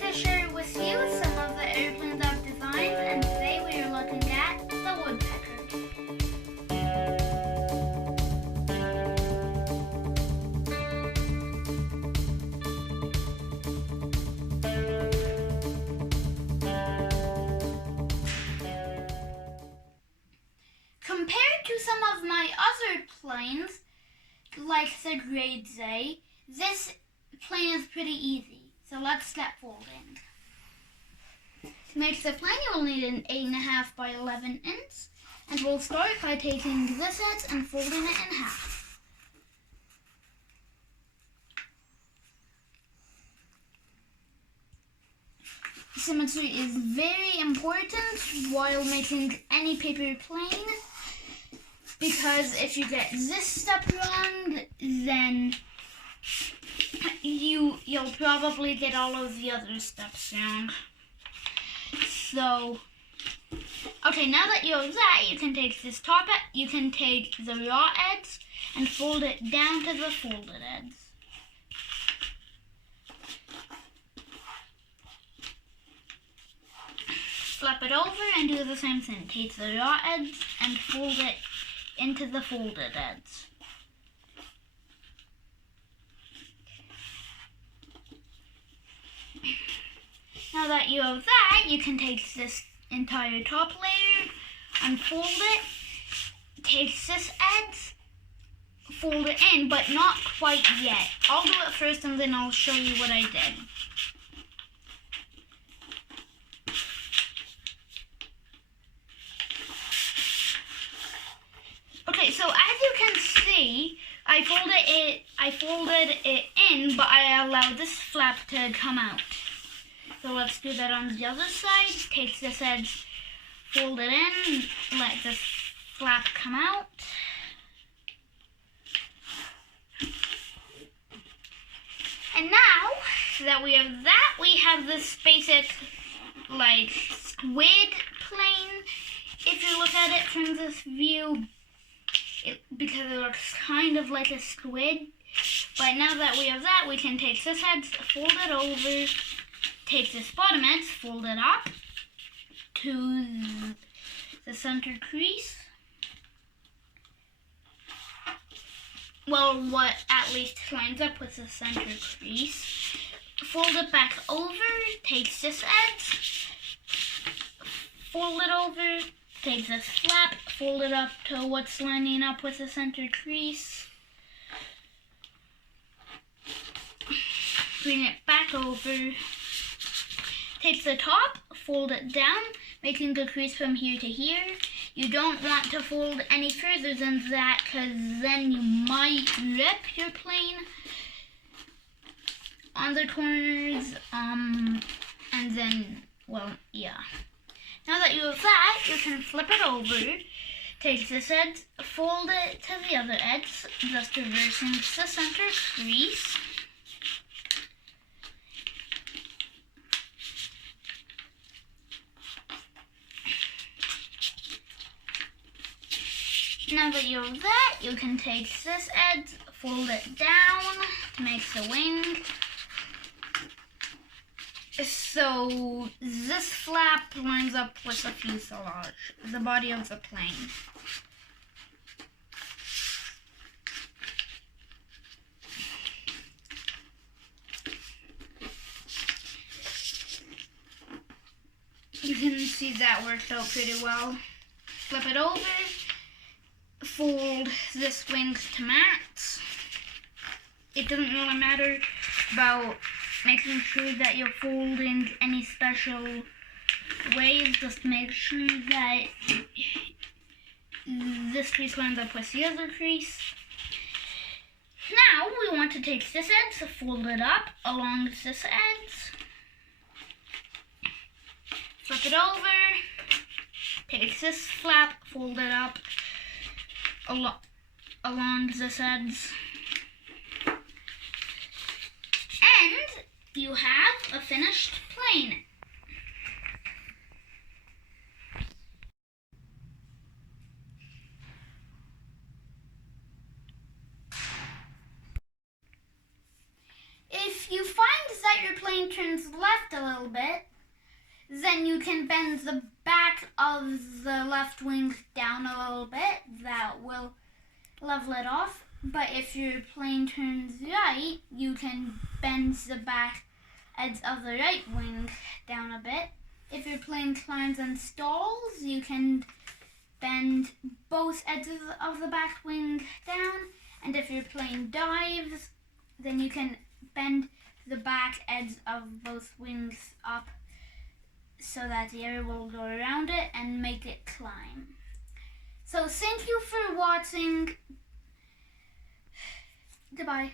To share with you some of the airplanes I've designed, and today we are looking at the Woodpecker. Compared to some of my other planes, like the Grade Z, this plane is pretty easy. So let's get folding. To make the plane, you'll need an 8.5 by 11 inch, and we'll start by taking this edge and folding it in half. Symmetry is very important while making any paper plane, because if you get this step wrong, then you'll probably get all of the other steps wrong. So, okay, now that you have that, you can take this top edge, you can take the raw edge and fold it down to the folded edge. Flip it over and do the same thing. Take the raw edge and fold it into the folded edge. Now that you have that, you can take this entire top layer, unfold it, take this edge, fold it in, but not quite yet. I'll do it first and then I'll show you what I did. Okay, so as you can see, I folded it in, but I allowed this flap to come out. So let's do that on the other side. Take this edge, fold it in, let this flap come out. And now that we have that, we have this basic, like, squid plane. If you look at it from this view, because it looks kind of like a squid. But now that we have that, we can take this edge, fold it over, take this bottom edge, fold it up to the center crease. Well, what at least lines up with the center crease. Fold it back over, take this edge, fold it over, take this flap, fold it up to what's lining up with the center crease. Bring it back over. Take the top, fold it down, making a crease from here to here. You don't want to fold any further than that, because then you might rip your plane on the corners, and then, well, yeah. Now that you have that, you can flip it over, take this edge, fold it to the other edge, just reversing the center crease. Now that you have that, you can take this edge, fold it down to make the wing. So this flap lines up with the fuselage, the body of the plane. You can see that worked out pretty well. Flip it over. Fold this wing to match. It doesn't really matter about making sure that you're folding any special ways. Just make sure that this crease lines up with the other crease. Now we want to take this edge, so fold it up along this edge. flip it over, take this flap, fold it up along this edge, and you have a finished plane. If you find that your plane turns left a little bit, then you can bend the back of the left wing down a little bit. That will level it off. But if your plane turns right, you can bend the back edge of the right wing down a bit. If your plane climbs and stalls, you can bend both edges of the back wing down. And if your plane dives, then you can bend the back edge of both wings up so that the air will go around it and make it climb. So thank you for watching. Goodbye.